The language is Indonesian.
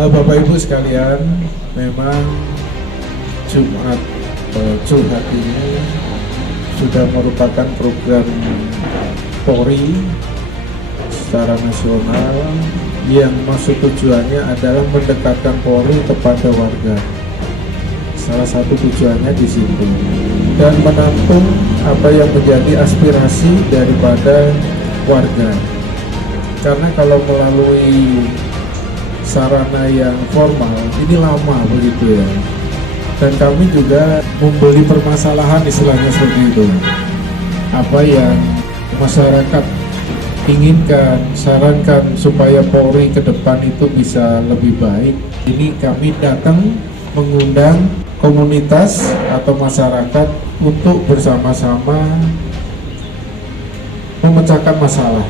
Bapak Ibu sekalian, memang Jumat Curhat ini sudah merupakan program Polri secara nasional yang maksud tujuannya adalah mendekatkan Polri kepada warga. Salah satu tujuannya di situ, dan menampung apa yang menjadi aspirasi daripada warga. Karena kalau melalui sarana yang formal ini lama begitu ya, dan kami juga membeli permasalahan istilahnya seperti itu. Apa yang masyarakat inginkan, sarankan supaya Polri ke depan itu bisa lebih baik, ini kami datang mengundang komunitas atau masyarakat untuk bersama-sama memecahkan masalah.